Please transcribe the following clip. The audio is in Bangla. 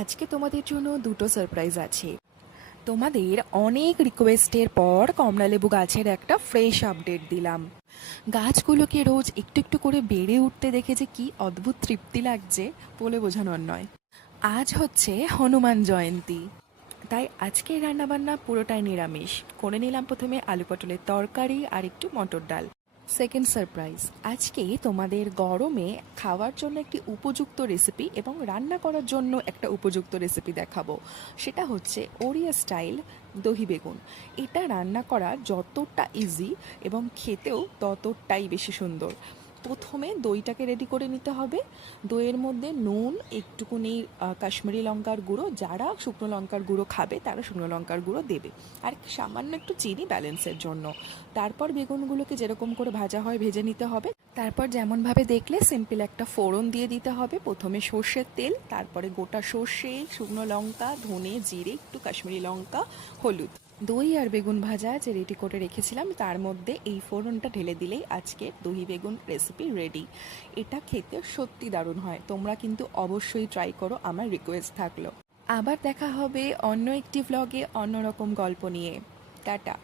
আজকে তোমাদের জন্য দুটো সারপ্রাইজ আছে। তোমাদের অনেক রিকোয়েস্টের পর কমলালেবু গাছের একটা ফ্রেশ আপডেট দিলাম। গাছগুলোকে রোজ একটু একটু করে বেড়ে উঠতে দেখে যে কি অদ্ভুত তৃপ্তি লাগছে বলে বোঝানোর নয়। আজ হচ্ছে হনুমান জয়ন্তী, তাই আজকের রান্নাবান্না পুরোটাই নিরামিষ। করে নিলাম প্রথমে আলু পটলের তরকারি আর একটু মটর ডাল। সেকেন্ড সারপ্রাইজ, আজকে তোমাদের গরমে খাওয়ার জন্য একটি উপযুক্ত রেসিপি এবং রান্না করার জন্য একটা উপযুক্ত রেসিপি দেখাবো। সেটা হচ্ছে ওড়িয়া স্টাইল দহি বেগুন। এটা রান্না করা যতটা ইজি এবং খেতেও ততটাই বেশি সুন্দর। প্রথমে দইটাকে রেডি করে নিতে হবে। দইয়ের মধ্যে নুন, একটুকুনি কাশ্মীরি লঙ্কার গুঁড়ো, যারা শুকনো লঙ্কার গুঁড়ো খাবে তারা শুকনো লঙ্কার গুঁড়ো দেবে, আর সামান্য একটু চিনি ব্যালেন্সের জন্য। তারপর বেগুনগুলোকে যেরকম করে ভাজা হয় ভেজে নিতে হবে। তারপর যেমনভাবে দেখলে সিম্পল একটা ফোড়ন দিয়ে দিতে হবে। প্রথমে সর্ষের তেল, তারপরে গোটা সর্ষে, শুকনো লঙ্কা, ধনে, জিরে, একটু কাশ্মীরি লঙ্কা, হলুদ। দই আর বেগুন ভাজা যে রেডি করে রেখেছিলাম তার মধ্যে এই ফোড়নটা ঢেলে দিলেই আজকে দহি বেগুন রেসিপি রেডি। এটা খেতে সত্যি দারুণ হয়, তোমরা কিন্তু অবশ্যই ট্রাই করো, আমার রিকোয়েস্ট থাকলো। আবার দেখা হবে অন্য একটি ভ্লগে অন্যরকম গল্প নিয়ে। টাটা।